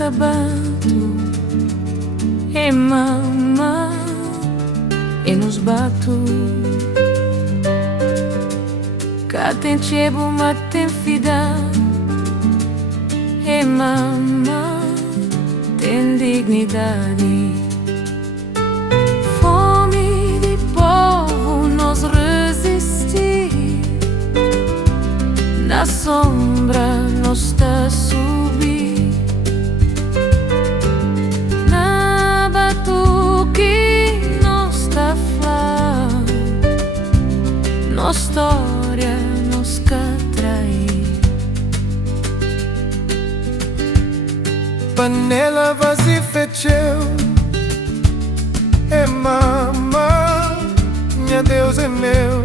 tabato e mamma e nos bato ca tem cebo ma tem fida e mamma tem dignidade. Fome de povo nos resistir, na sombra nos tá subir, na batuque nos tá falar, nossa história nos catrair. Panela vazia fecheu, é mama, minha Deus é meu.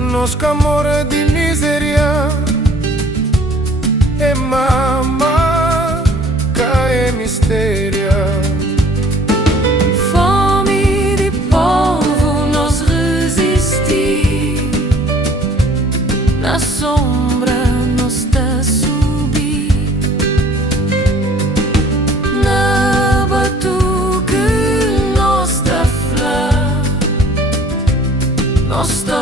Nos camora de miséria, é mama, cá é mistério. Fome de povo nos resistir, na sombra nos tá subir, na batuque nos tá falar, nossa